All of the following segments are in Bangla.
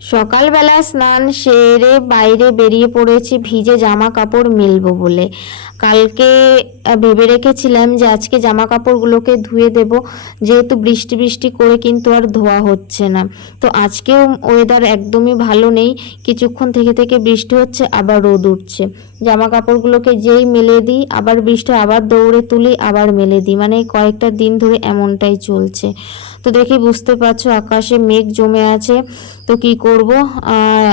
সকালবেলা স্নান সেরে বাইরে বেরিয়ে পড়েছি ভিজে জামা কাপড় মেলবো বলে। কালকে ভেবে রেখেছিলাম যে আজকে জামা কাপড়গুলোকে ধুয়ে দেব, যেহেতু বৃষ্টি বৃষ্টি করে কিন্তু আর ধোয়া হচ্ছে না। তো আজকেও ওয়েদার একদমই ভালো নেই, কিছুক্ষণ থেকে থেকে বৃষ্টি হচ্ছে আবার রোদ উঠছে। জামা কাপড়গুলোকে যেই মেলে দিই আবার বৃষ্টি, আবার দৌড়ে তুলি আবার মেলে দিই, মানে কয়েকটা দিন ধরে এমনটাই চলছে। তো দেখি বুঝতে পারছো আকাশে মেঘ জমে আছে। তো কি করব,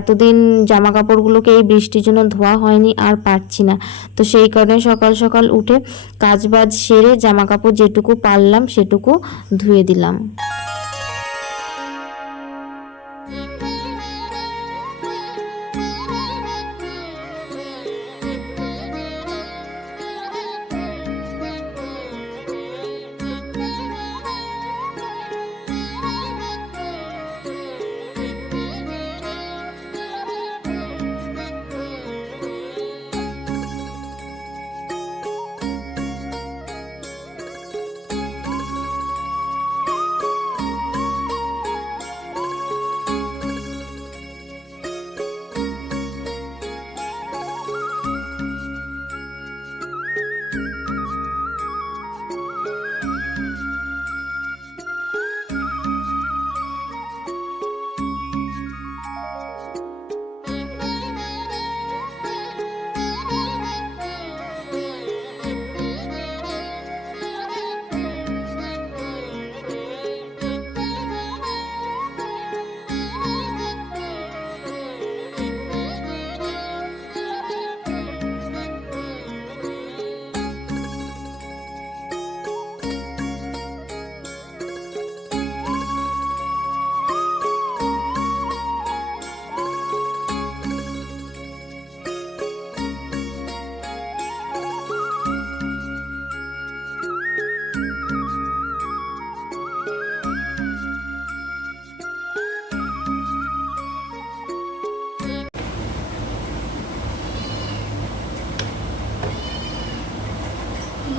এতদিন জামা কাপড়গুলোকে এই বৃষ্টির জন্য ধোয়া হয়নি, আর পারছি না। তো সেই কারণে সকাল সকাল উঠে কাজবাজ সেরে জামা কাপড় যেটুকু পারলাম সেটুকু ধুয়ে দিলাম।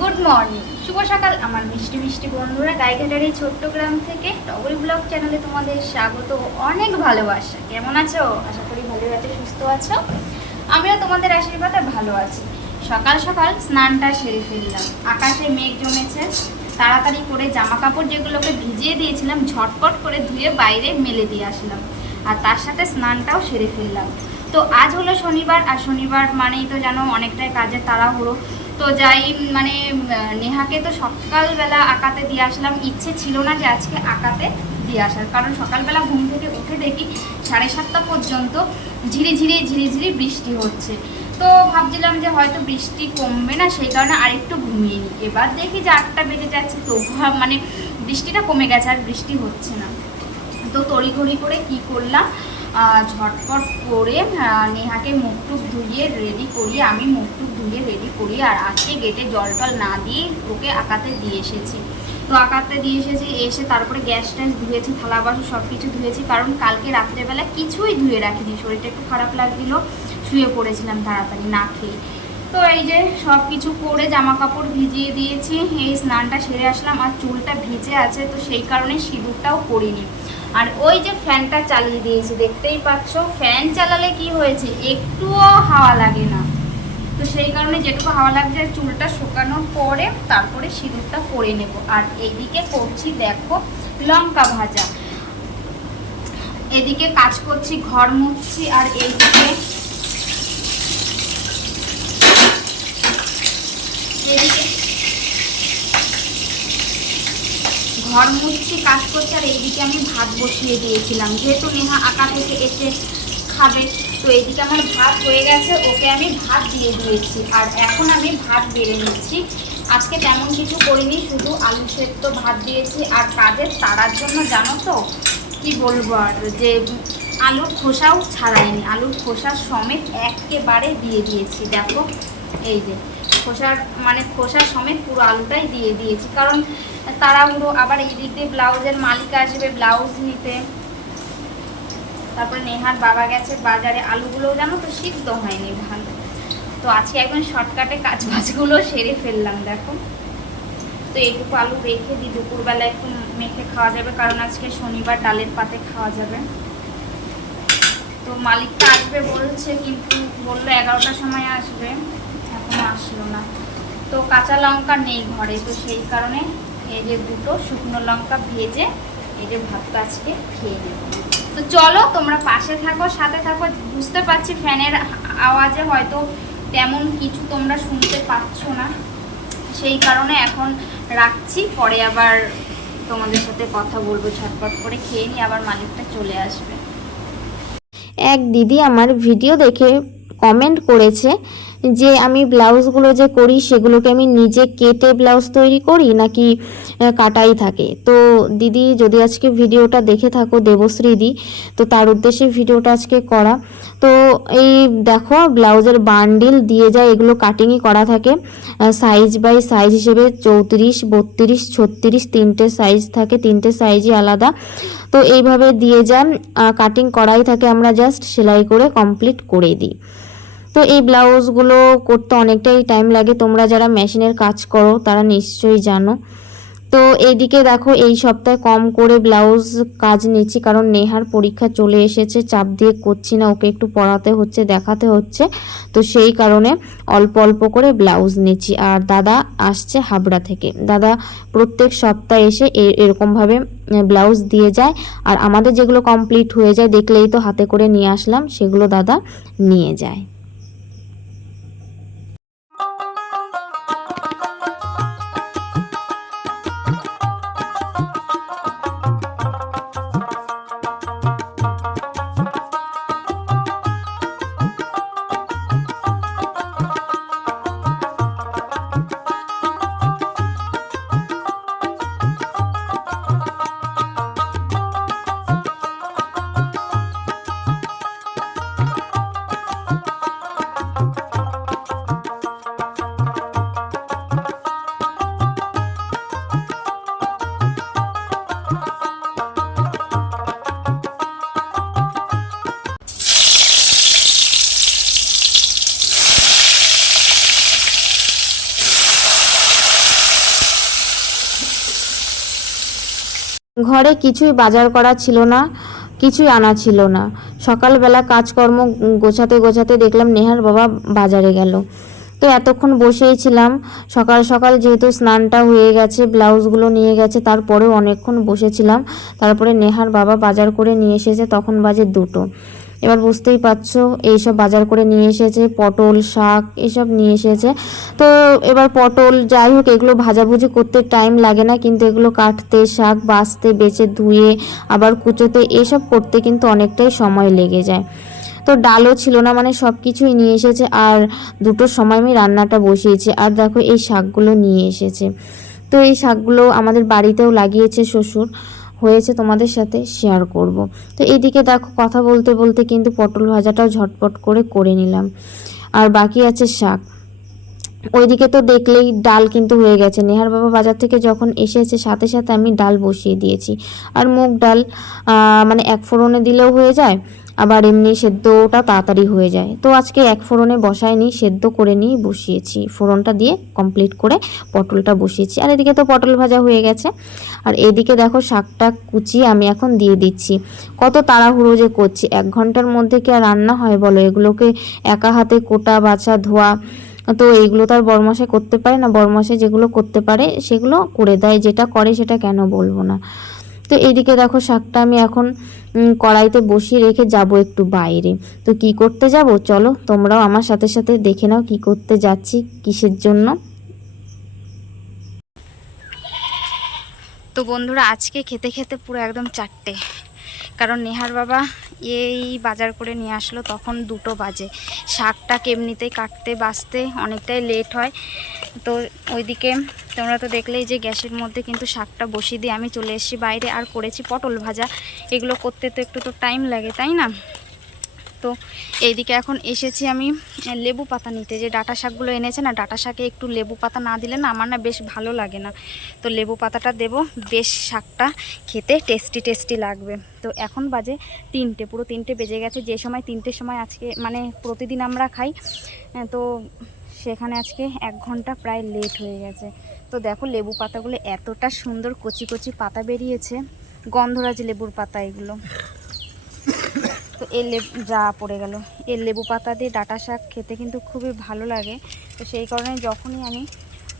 গুড মর্নিং, শুভ সকাল আমার মিষ্টি মিষ্টি বন্ধুরা। গাইঘাটার এই ছোট্ট গ্রাম থেকে টগরি ব্লগ চ্যানেলে তোমাদের স্বাগত, অনেক ভালোবাসা। কেমন আছো? আশা করি ভালো আছো, সুস্থ আছো। আমিও তোমাদের আশীর্বাদে ভালো আছি। সকাল সকাল স্নানটা সেরে ফেললাম। আকাশে মেঘ জমেছে, তাড়াতাড়ি করে জামা কাপড় যেগুলোকে ভিজিয়ে দিয়েছিলাম ঝটপট করে ধুয়ে বাইরে মেলে দিয়ে আসলাম, আর তার সাথে স্নানটাও সেরে ফেললাম। তো আজ হলো শনিবার, আর শনিবার মানেই তো জানো অনেকটাই কাজের তাড়াহুড়ো। তো যাই, মানে নেহাকে তো সকালবেলা আঁকাতে দিয়ে আসলাম। ইচ্ছে ছিল না যে আজকে আঁকাতে দিয়ে আসার, কারণ সকালবেলা ঘুম থেকে উঠে দেখি 7:30 পর্যন্ত ঝিরিঝিরি ঝিরিঝিরি বৃষ্টি হচ্ছে। তো ভাবছিলাম যে হয়তো বৃষ্টি কমবে না, সেই কারণে আরেকটু ঘুমিয়ে নিই। এবার দেখি যে 8টা বেজে যাচ্ছে, তো মানে বৃষ্টিটা কমে গেছে, আর বৃষ্টি হচ্ছে না। তো তড়িঘড়ি করে কি করলাম, ঝটপট করে নেহাকে মুখটুক ধুইয়ে রেডি করিয়ে, আমি মুখটুক ধুয়ে রেডি করিয়ে আর আজকে গেটে জল টল না দিয়ে ওকে আঁকাতে দিয়ে এসেছি। তো আঁকাতে দিয়ে এসেছি, এসে তারপরে গ্যাস ট্যাস ধুয়েছি, থালা বাসন সব কিছু ধুয়েছি, কারণ কালকে রাত্রেবেলা কিছুই ধুয়ে রাখিনি। শরীরটা একটু খারাপ লাগছিল, শুয়ে পড়েছিলাম তাড়াতাড়ি না খেয়ে। তো এই যে সব কিছু করে জামা কাপড় ভিজিয়ে দিয়েছি, এই স্নানটা সেরে আসলাম। আর চুলটা ভিজে আছে, তো সেই কারণে সিঁদুরটাও করিনি। আর ওই যে ফ্যানটা চালিয়ে দিয়েছি, দেখতেই পাচ্ছ। ফ্যান চালালে কি হয়েছে, একটুও হাওয়া লাগে না। তো সেই কারণে যেটুকু হাওয়া লাগছে, চুলটা শুকানোর পরে তারপরে সিঁদুরটা করে নেব। আর এইদিকে করছি দেখো লঙ্কা ভাজা, এদিকে কাজ করছি, ঘর মুছছি, আর এইদিকে ঘর মুছছি, কাজ করছি, আর এইদিকে আমি ভাত বসিয়ে দিয়েছিলাম, যেহেতু নেহা আঁকা থেকে এসে খাবে। তো এইদিকে আমার ভাত হয়ে গেছে, ওকে আমি ভাত দিয়ে দিয়েছি। আর এখন আমি ভাত বেড়ে নিচ্ছি। আজকে তেমন কিছু করিনি, শুধু আলু সেদ্ধ ভাত দিয়েছি। আর কাজের তাড়ার জন্য জানো তো কি বলবো, আর যে আলুর খোসাও ছাড়াইনি, আলুর খোসা সমেত একেবারে দিয়ে দিয়েছি। দেখো এই যে খোসা সমেত পুরো আলুটাই দিয়ে দিয়েছি, কারণ তাড়াহুড়ো। আবার এই দিক দিয়ে ব্লাউজের মালিক আসবে ব্লাউজ নিতে, তারপরে নেহার বাবা গেছে বাজারে। আলুগুলোও জানো তো সিদ্ধ হয়নি ভালো। তো আজকে একদম শর্টকাটে কাজ বাজগুলো সেরে ফেললাম। দেখো, তো এইটুকু আলু রেখে দিই, দুপুরবেলা একটু মেখে খাওয়া যাবে, কারণ আজকে শনিবার ডালের পাতে খাওয়া যাবে। মালিকটা আসবে বলছে, কিন্তু বললো 11টার সময় আসবে, এখনো আসলো না। তো কাঁচা লঙ্কা নেই ঘরে, তো সেই কারণে এই যে দুটো শুকনো লঙ্কা ভেজে এই যে ভাতটা আজকে খেয়ে নেব। তো চলো তোমরা পাশে থাকো, সাথে থাকো। বুঝতে পারছি ফ্যানের আওয়াজে হয়তো তেমন কিছু তোমরা শুনতে পাচ্ছ না, সেই কারণে এখন রাখছি, পরে আবার তোমাদের সাথে কথা বলবো। ঝটপট করে খেয়ে নিই, আবার মালিকটা চলে আসবে। এক দিদি আমার ভিডিও দেখে কমেন্ট করেছে যে আমি ব্লাউজগুলো যে করি সেগুলোকে আমি নিজে কেটে ব্লাউজ তৈরি করি নাকি কাটাই থাকে। তো দিদি যদি আজকে ভিডিওটা দেখে থাকো, দেবশ্রী দি, তো তার উদ্দেশ্যে ভিডিওটা আজকে করা। তো এই দেখো ব্লাউজের বান্ডিল দিয়ে যায়, এগুলো কাটিংই করা থাকে সাইজ বাই সাইজ হিসেবে, 34, 32, 36 তিনটে সাইজ থাকে, তিনটে সাইজই আলাদা। তো এইভাবে দিয়ে যান, কাটিং করাই থাকে, আমরা জাস্ট সেলাই করে কমপ্লিট করে দিই। তো এই ব্লাউজগুলো করতে অনেকটাই টাইম লাগে, তোমরা যারা মেশিনের কাজ করো তারা নিশ্চয়ই জানো। তো এইদিকে দেখো এই সপ্তাহে কম করে ব্লাউজ কাজ নিচ্ছি, কারণ নেহার পরীক্ষা চলে এসেছে, চাপ দিয়ে করছি না, ওকে একটু পড়াতে হচ্ছে, দেখাতে হচ্ছে, তো সেই কারণে অল্প অল্প করে ব্লাউজ নিচ্ছি। আর দাদা আসছে হাবড়া থেকে, দাদা প্রত্যেক সপ্তাহে এসে এরকমভাবে ব্লাউজ দিয়ে যায়। আর আমাদের যেগুলো কমপ্লিট হয়ে যায় দেখলেই তো হাতে করে নিয়ে আসলাম, সেগুলো দাদা নিয়ে যায়। ঘরে কিছুই বাজার করা ছিল না, কিছুই আনা ছিল না। সকালবেলা কাজকর্ম গোছাতে গোছাতে দেখলাম নেহার বাবা বাজারে গেল। তো এতক্ষণ বসেই ছিলাম, সকাল সকাল যেহেতু স্নানটা হয়ে গেছে, ব্লাউজগুলো নিয়ে গেছে, তারপরেও অনেকক্ষণ বসেছিলাম। তারপরে নেহার বাবা বাজার করে নিয়ে এসেছে, তখন বাজে 2টো। এবার বুঝতেই পারছো এইসব বাজার করে নিয়ে এসেছে, পটল, শাক এসব নিয়ে এসেছে। তো এবার পটল যাই হোক, এগুলো ভাজাভুজি করতে টাইম লাগে না, কিন্তু এগুলো কাটতে, শাক বাছতে, বেছে ধুয়ে আবার কুচোতে, এসব করতে কিন্তু অনেকটাই সময় লেগে যায়। তো ডালও ছিল না, মানে সব কিছুই নিয়ে এসেছে। আর 2টোর সময় আমি রান্নাটা বসিয়েছি। আর দেখো এই শাকগুলো নিয়ে এসেছে। তো এই শাকগুলো আমাদের বাড়িতেও লাগিয়েছে শ্বশুর, হয়েছে তোমাদের সাথে শেয়ার করব। তো এইদিকে দেখো কথা বলতে বলতে কিন্তু পটল ভাজাটাও ঝটপট করে নিলাম। আর বাকি আছে শাক। ওইদিকে তো দেখলেই ডাল কিন্তু হয়ে গেছে, নেহার বাবা বাজার থেকে যখন এসেছে সাথে সাথে আমি ডাল বসিয়ে দিয়েছি। আর মুগ ডাল মানে এক ফোড়নে দিলেও হয়ে যায়, আবার এমনি সেদ্ধটা তাড়াতাড়ি হয়ে যায়। তো আজকে এক ফোড়নে বসাইনি, সেদ্ধ করে নিয়ে বসিয়েছি, ফোড়নটা দিয়ে কমপ্লিট করে পটলটা বসিয়েছি। আর এদিকে তো পটল ভাজা হয়ে গেছে। আর এদিকে দেখো শাকটা কুচিয়ে আমি এখন দিয়ে দিচ্ছি। কত তাড়াহুড়ো যে করছি, 1 ঘন্টার মধ্যে কি আর রান্না হয় বলো? এগুলোকে একা হাতে কোটা বাছা ধোয়া, তো এইগুলো তো আর বড়মশাই করতে পারে না, বড়মশাই যেগুলো করতে পারে সেগুলো করে দেয়, যেটা করে সেটা কেন বলবো না। তো এইদিকে দেখো শাকটা আমি এখন কড়াইতে বসিয়ে রেখে যাব একটু বাইরে। তো কি করতে যাব চলো তোমরাও আমার সাথে সাথে দেখে নাও কি করতে যাচ্ছি, কিসের জন্য। তো বন্ধুরা আজকে খেতে খেতে পুরো একদম 4টে, কারণ নেহার বাবা এই বাজার করে নিয়ে আসলো, তখন 2টো বাজে। শাকটা এমনিতেই কাটতে বাছতে অনেকটাই লেট হয়। তো ওইদিকে তোমরা তো দেখলেই যে গ্যাসের মধ্যে কিন্তু শাকটা বসিয়ে দিয়ে আমি চলে এসেছি বাইরে, আর করেছি পটল ভাজা। এগুলো করতে তো একটু তো টাইম লাগে, তাই না? তো এইদিকে এখন এসেছি আমি লেবু পাতা নিতে, যে ডাঁটা শাকগুলো এনেছে না, ডাঁটা শাকে একটু লেবু পাতা না দিলে না আমার না বেশ ভালো লাগে না। তো লেবু পাতাটা দেব, বেশ শাকটা খেতে টেস্টি টেস্টি লাগবে। তো এখন বাজে 3টে, পুরো 3টে বেজে গেছে। যে সময় 3টের সময় আজকে মানে প্রতিদিন আমরা খাই, তো সেখানে আজকে 1 ঘন্টা প্রায় লেট হয়ে গেছে। তো দেখো লেবু পাতাগুলো এতটা সুন্দর কচি কচি পাতা বেরিয়েছে, গন্ধরাজ লেবুর পাতা এগুলো। তো যা পড়ে গেল, এর লেবু পাতা দিয়ে ডাঁটা শাক খেতে কিন্তু খুবই ভালো লাগে। তো সেই কারণে যখনই আমি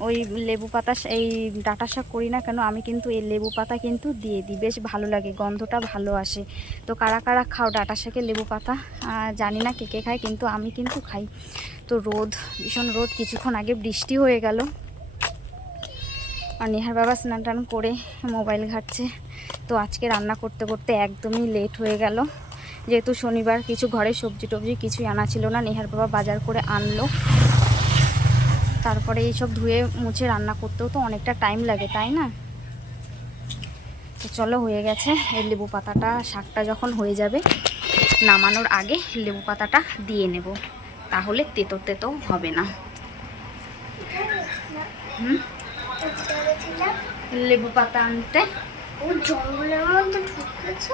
ওই লেবু পাতা এই ডাঁটা শাক করি না কেন, আমি কিন্তু এই লেবু পাতা কিন্তু দিয়ে দিই, বেশ ভালো লাগে, গন্ধটা ভালো আসে। তো কারা কারা খাও ডাঁটা শাকে লেবু পাতা, জানি না কে কে খায়, কিন্তু আমি কিন্তু খাই। তো রোদ, ভীষণ রোদ, কিছুক্ষণ আগে বৃষ্টি হয়ে গেল। আর নেহার বাবা স্নান টান করে মোবাইল ঘাঁটছে। তো আজকে রান্না করতে করতে একদমই লেট হয়ে গেল, যেহেতু শনিবার কিছু ঘরে সবজি টবজি কিছুই আনা ছিল না। নেহার বাবা বাজার করে আনলো, তারপরে এইসব ধুয়ে মুছে রান্না করতেও তো অনেকটা টাইম লাগে, তাই না? তো চলো, হয়ে গেছে। এই লেবু পাতাটা, শাকটা যখন হয়ে যাবে নামানোর আগে লেবু পাতাটা দিয়ে নেব, তাহলে তেতো তেতো হবে না। লেবু পাতা আনতে ও জঙ্গলের মধ্যে ঢুকেছ?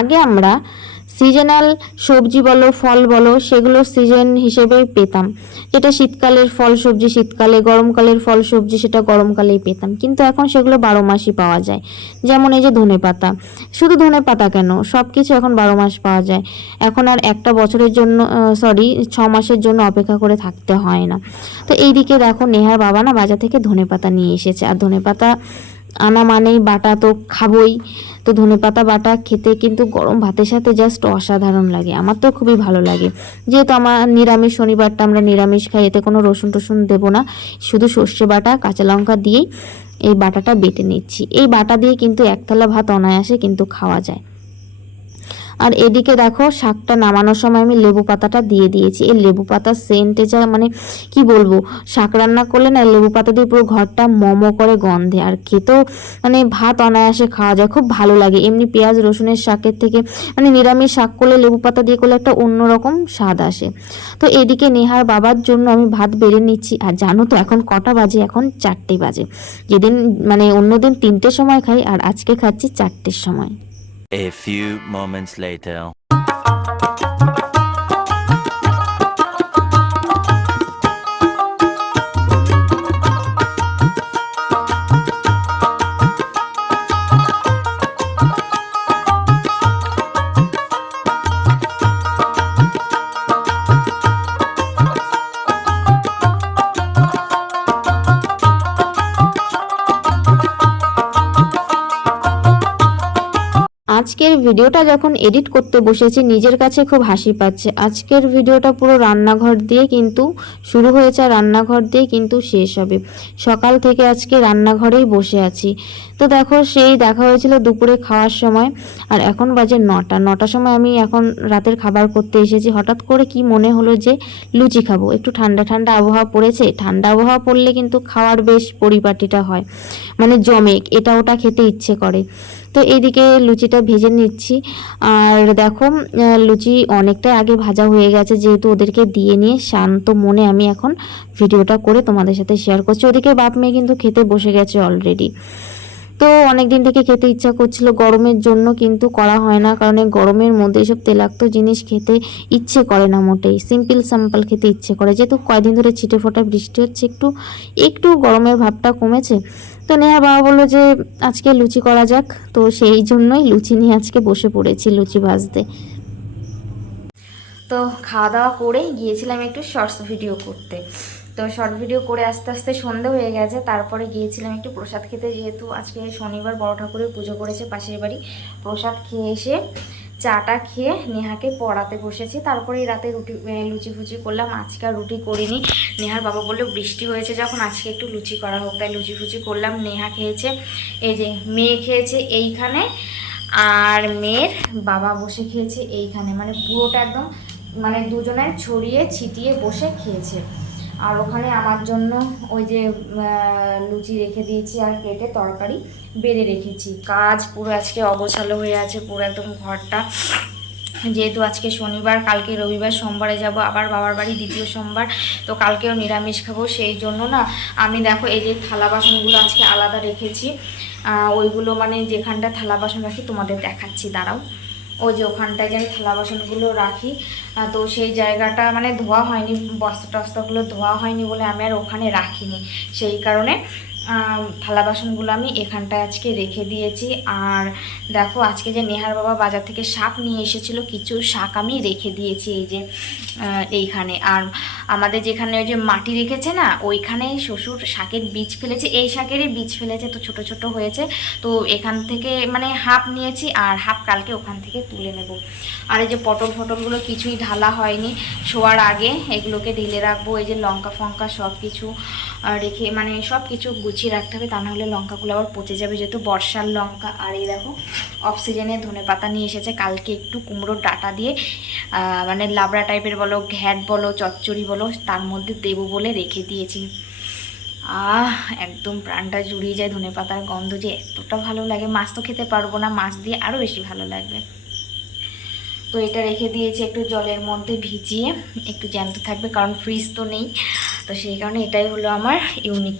আগে আমরা সিজনাল সবজি বলো ফল বলো সেগুলো সিজন হিসেবে পেতাম, যেটা শীতকালের ফল সবজি শীতকালে, গরমকালের ফল সবজি সেটা গরমকালেই পেতাম, কিন্তু এখন সেগুলো 12 মাসই পাওয়া যায়। যেমন এই যে ধনেপাতা, শুধু ধনেপাতা কেন, সব কিছু এখন 12 মাস পাওয়া যায়। এখন আর একটা বছরের জন্য 6 মাসের জন্য অপেক্ষা করে থাকতে হয় না। তো এইদিকে দেখো নেহার বাবা না বাজার থেকে ধনেপাতা নিয়ে এসেছে, আর ধনেপাতা আনা মানেই বাটা তো খাবই। তো ধনেপাতা বাটা খেতে কিন্তু গরম ভাতের সাথে জাস্ট অসাধারণ লাগে, আমার তো খুবই ভালো লাগে। যেহেতু আমার নিরামিষ, শনিবারটা আমরা নিরামিষ খাই, এতে কোনো রসুন টসুন দেবো না, শুধু সর্ষে বাটা কাঁচা লঙ্কা দিয়েই এই বাটাটা বেটে নিচ্ছি। এই বাটা দিয়ে কিন্তু এক থালা ভাত অনায়াসে কিন্তু খাওয়া যায়। আর এদিকে দেখো শাকটা নামানোর সময় আমি লেবু পাতাটা দিয়ে দিয়েছি। এই লেবু পাতার সেন্টে যা মানে কি বলবো, শাক রান্না করলে না লেবু পাতা দিয়ে পুরো ঘরটা মমো করে গন্ধে, আর খেতেও মানে ভাত অনায়াসে খাওয়া যায়, খুব ভালো লাগে। এমনি পেঁয়াজ রসুনের শাকের থেকে মানে নিরামিষ শাক করলে লেবু পাতা দিয়ে করলে একটা অন্যরকম স্বাদ আসে। তো এদিকে নেহার বাবার জন্য আমি ভাত বেড়ে নিচ্ছি। আর জানো তো এখন কটা বাজে? এখন 4টে বাজে। যেদিন মানে অন্যদিন 3টের সময় খাই, আর আজকে খাচ্ছি 4টের সময়। A few moments later. আজকের ভিডিওটা যখন এডিট করতে বসেছি নিজের কাছে খুব হাসি পাচ্ছে। আজকের ভিডিওটা পুরো রান্নাঘর দিয়ে কিন্তু শুরু হয়েছে, আর রান্নাঘর দিয়ে কিন্তু শেষ হবে। সকাল থেকে আজকে রান্নাঘরেই বসে আছি। তো দেখো, সেই দেখা হয়েছিল দুপুরে খাওয়ার সময়, আর এখন বাজে 9টার সময় আমি এখন রাতের খাবার করতে এসেছি। হঠাৎ করে কি মনে হলো যে লুচি খাবো, একটু ঠান্ডা ঠান্ডা আবহাওয়া পড়েছে, ঠান্ডা আবহাওয়া পড়লে কিন্তু খাওয়ার বেশ পরিপাটিটা হয়, মানে জমে, এটা ওটা খেতে ইচ্ছে করে। তো এইদিকে লুচিটা ভেজে নিচ্ছি। আর দেখো লুচি অনেকটাই আগে ভাজা হয়ে গেছে, যেহেতু ওদেরকে দিয়ে নিয়ে শান্ত মনে আমি এখন ভিডিওটা করে তোমাদের সাথে শেয়ার করছি। ওদিকে বাপ মেয়ে কিন্তু খেতে বসে গেছে অলরেডি। তো অনেক দিন থেকে খেতে ইচ্ছা করছিল, গরমের জন্য কিন্তু করা হয় না, কারণ গরমের মধ্যে এসব তেলাক্ত জিনিস খেতে ইচ্ছে করে না মোটেই, সিম্পল সাম্পল খেতে ইচ্ছে করে। যেহেতু কয়দিন ধরে ছিটে ফোটা বৃষ্টি হচ্ছে, একটু একটু গরমের ভাবটা কমেছে। তো নেহা বাবা বললো যে আজকে লুচি করা যাক, তো সেই জন্যই লুচি নিয়ে আজকে বসে পড়েছি লুচি ভাজতে। তো খাওয়া দাওয়া করে গিয়েছিলাম একটু শর্টস ভিডিও করতে। তো শর্ট ভিডিও করে আস্তে আস্তে সন্ধে হয়ে গেছে, তারপরে গিয়েছিলাম একটু প্রসাদ খেতে, যেহেতু আজকে শনিবার বড় ঠাকুরের পুজো করেছে পাশের বাড়ি। প্রসাদ খেয়ে এসে চাটা খেয়ে নেহাকে পড়াতে বসেছি। তারপরে রাতে লুচি ফুচি করলাম। আজকে আর রুটি করিনি, নেহার বাবা বললো বৃষ্টি হয়েছে যখন আজকে একটু লুচি করা হোক, তাই লুচি ফুচি করলাম। নেহা খেয়েছে, এই যে মেয়ে খেয়েছে এইখানে, আর মেয়ের বাবা বসে খেয়েছে এইখানে, মানে পুরোটা একদম মানে দুজনে ছড়িয়ে ছিটিয়ে বসে খেয়েছে। আর ওখানে আমার জন্য ওই যে লুচি রেখে দিয়েছি আর প্লেটে তরকারি বেড়ে রেখেছি। কাজ পুরো আজকে অগোছালো হয়ে আছে পুরো একদম ঘরটা, যেহেতু আজকে শনিবার, কালকে রবিবার, সোমবারে যাব আবার বাবার বাড়ি দ্বিতীয় সোমবার, তো কালকেও নিরামিষ খাবো। সেই জন্য না আমি দেখো এই যে থালা বাসনগুলো আজকে আলাদা রেখেছি, ওইগুলো মানে যেখানটা থালা বাসন রাখি তোমাদের দেখাচ্ছি, দাঁড়াও। ওই যে ওখানটায় যাই থালা বাসনগুলো রাখি, তো সেই জায়গাটা মানে ধোয়া হয়নি, বস্তা টস্তাগুলো ধোয়া হয়নি বলে আমি আর ওখানে রাখিনি, সেই কারণে থালা বাসনগুলো আমি এখানটায় আজকে রেখে দিয়েছি। আর দেখো আজকে যে নেহার বাবা বাজার থেকে শাক নিয়ে এসেছিলো, কিছু শাক আমি রেখে দিয়েছি এই যে এইখানে। আর আমাদের যেখানে ওই যে মাটি রেখেছে না, ওইখানে শ্বশুর শাকের বীজ ফেলেছে, এই শাকেরই বীজ ফেলেছে, তো ছোট ছোট হয়েছে, তো এখান থেকে মানে হাফ নিয়েছি আর হাফ কালকে ওখান থেকে তুলে নেব। আর এই যে পটল ফটলগুলো কিছুই ঢালা হয়নি, শোয়ার আগে এগুলোকে ঢেলে রাখবো। এই যে লঙ্কা ফঙ্কা সব কিছু রেখে মানে সব কিছু গুছিয়ে রাখতে হবে, তা নাহলে লঙ্কাগুলো আবার পচে যাবে, যেহেতু বর্ষার লঙ্কা। আর এই দেখো অক্সিজেনে ধনেপাতা নিয়ে এসেছে, কালকে একটু কুমড়োর ডাঁটা দিয়ে মানে লাবড়া টাইপের বলো, ঘ্যাট বলো, চচ্চড়ি বলো, তার মধ্যে দেবো বলে রেখে দিয়েছি। একদম প্রাণটা জুড়িয়ে যায়, ধনেপাতার গন্ধ যে এতটা ভালো লাগে। মাছ তো খেতে পারবো না, মাছ দিয়ে আরও বেশি ভালো লাগবে। তো এটা রেখে দিয়েছি একটু জলের মধ্যে ভিজিয়ে, একটু জ্যান্ত থাকবে কারণ ফ্রিজ তো নেই, তো সেই কারণে এটাই হলো আমার ইউনিক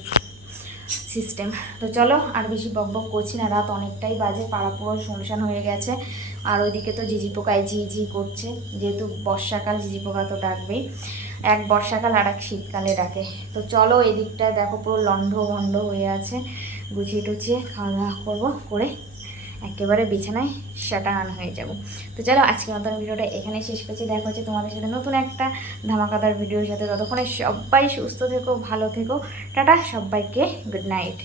সিস্টেম। তো চলো আর বেশি বকবক করছি না, রাত অনেকটাই বাজে, পাড়া পুরো শুনশান হয়ে গেছে। আর ওইদিকে তো ঝিঝি পোকায় ঝিঝি করছে, যেহেতু বর্ষাকাল ঝিঝি পোকা তো ডাকবেই, এক বর্ষাকাল আর এক শীতকালে ডাকে। তো চলো এদিকটায় দেখো পুরো লন্ড ভন্ড হয়ে আছে, গুছিয়ে টুছিয়ে খাওয়া দাওয়া করবো, করে একেবারে বিছানায় শাটান হয়ে যাব। তো চলো আজকে মতন ভিডিওটা এখানে শেষ করছি, দেখা হচ্ছে তোমাদের সাথে নতুন একটা ধামাকাদার ভিডিওর সাথে। ততক্ষণে সবাই সুস্থ থেকো, ভালো থেকো, টাটা, সবাইকে গুড নাইট।